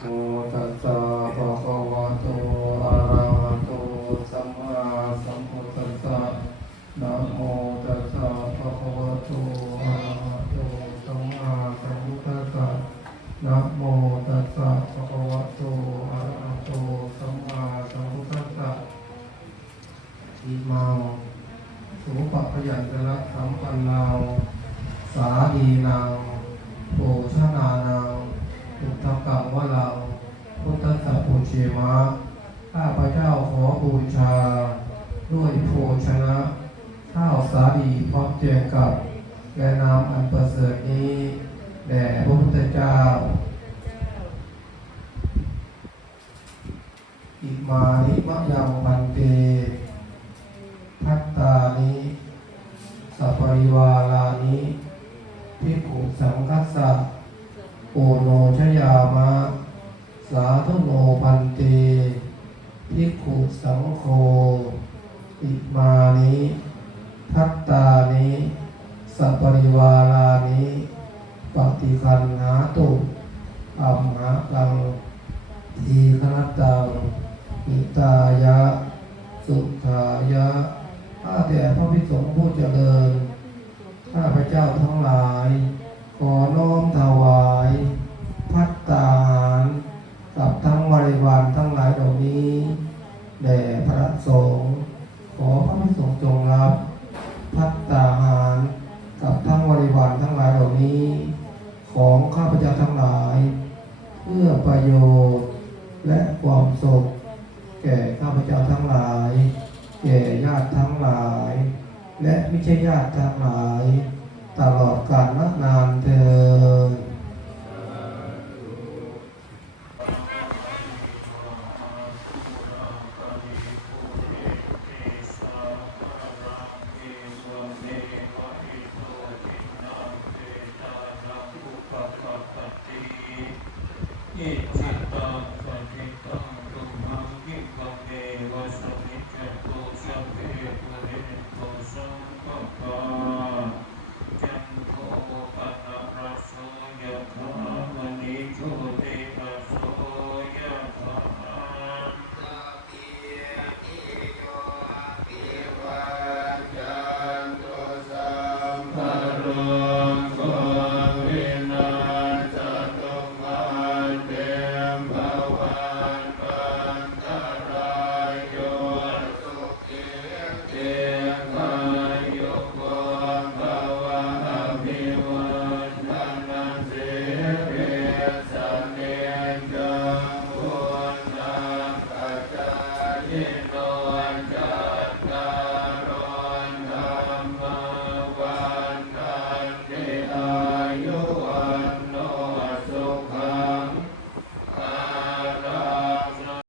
โมตัสสะภะคะวะโตอะระหะโตสัมมาสัมพุทธัสสะนะโมตัสสะภะคะวะโตอะระหะโตสัมมาสัมพุทธัสสะนะโมตัสสะภะคะวะโตอะระหะโตสัมมาสัมพุทธัสสะอิมังสุปะพยัญชนะสัมปันนังสาดีนังโภชนานังพุทธกังวลังพุทธัสสะปุเชมะข้าพเจ้าขอบูชาด้วยโภชนะข้าวสาลีพร้อมเจียงกับและน้ำอันประเสริฐนี้แด่พระพุทธเจ้าอิมานิมะยังพันเตทัตตานิสัพปริวารานิภิกขุสังคัสสะโอโนชยามะสาธุโนพันเตภิกขุสังโฆอิมานิทัตตานิสัพปริวารานิปฏิคันหาตุอัมหะกังทีฆนตังอิตายะสุขายะข้าแต่พระภิกษุผู้เจริญข้าพเจ้าทั้งหลายขอน้อมถวายภัตตาหารกับทั้งบริวารทั้งหลายเหล่านี้แด่พระสงฆ์ขอพระภิกษุจงรับภัตตาหารกับทั้งบริวารทั้งหลายเหล่านี้ของข้าพเจ้าทั้งหลายเพื่อประโยชน์และความสุขแก่ข้าพเจ้าทั้งหลายแก่ญาติทั้งหลายและไม่ใช่ญาติทั้งหลายตลอดกาลนานเทอญอิจิตังปฏิตังตุมหังคิปะเมวะสมิจจตุสัพเพปุเรนตุสังกปาจันโทปะนะระโสยถามณิโชติระโสยถาสัพพิติโยวิวัจจันตุสัมภโรโควินาศตุมาเตภวันตันตรายโยสุขิเตกายโยโกภวะอภิวันตันสิริสันเนจังพุทธังปัจจายโน